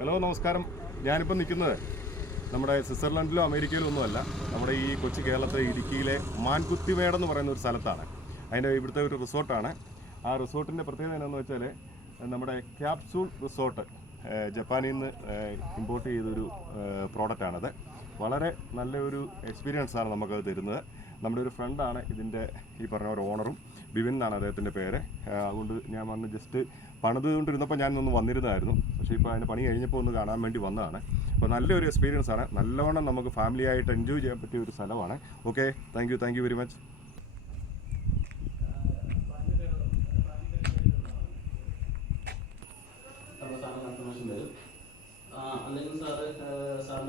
Hello നമസ്കാരം. ഞാനിപ്പോൾ നിൽക്കുന്നത് നമ്മുടെ സ്വിറ്റ്സർലൻഡിലോ അമേരിക്കയിലോ ഒന്നുമല്ല, നമ്മുടെ ഈ കൊച്ചു കേരളത്തിലെ ഇടുക്കിയിലെ മാൻകുത്തിമേട് എന്ന് പറയുന്ന ഒരു സ്ഥലത്താണ്. അതിൻ്റെ ഇവിടുത്തെ ഒരു റിസോർട്ടാണ്. ആ റിസോർട്ടിൻ്റെ പ്രത്യേകത എന്താണെന്ന് വെച്ചാൽ നമ്മുടെ ക്യാപ്സൂൾ റിസോർട്ട് ജപ്പാനിൽ നിന്ന് ഇമ്പോർട്ട് ചെയ്തൊരു പ്രോഡക്റ്റാണത്. വളരെ നല്ലൊരു എക്സ്പീരിയൻസാണ് നമുക്കത് തരുന്നത്. നമ്മുടെ ഒരു ഫ്രണ്ടാണ് ഇതിൻ്റെ ഈ പറഞ്ഞ ഒരു ഓണറും, ബിവിൻ എന്നാണ് അദ്ദേഹത്തിൻ്റെ പേര്. അതുകൊണ്ട് ഞാൻ വന്ന് ജസ്റ്റ് പണിതുകൊണ്ടിരുന്നപ്പോൾ ഞാനൊന്ന് വന്നിരുന്നതായിരുന്നു. പക്ഷേ ഇപ്പോൾ അതിന് പണി കഴിഞ്ഞപ്പോൾ ഒന്ന് കാണാൻ വേണ്ടി വന്നതാണ്. അപ്പോൾ നല്ലൊരു എക്സ്പീരിയൻസ് ആണ്. നല്ലവണ്ണം നമുക്ക് ഫാമിലി ആയിട്ട് എൻജോയ് ചെയ്യാൻ പറ്റിയ ഒരു സ്ഥലമാണ്. Okay, thank you very much. സാറിന് കൺഫർമേഷൻ വരും. അല്ലെങ്കിൽ സാറ്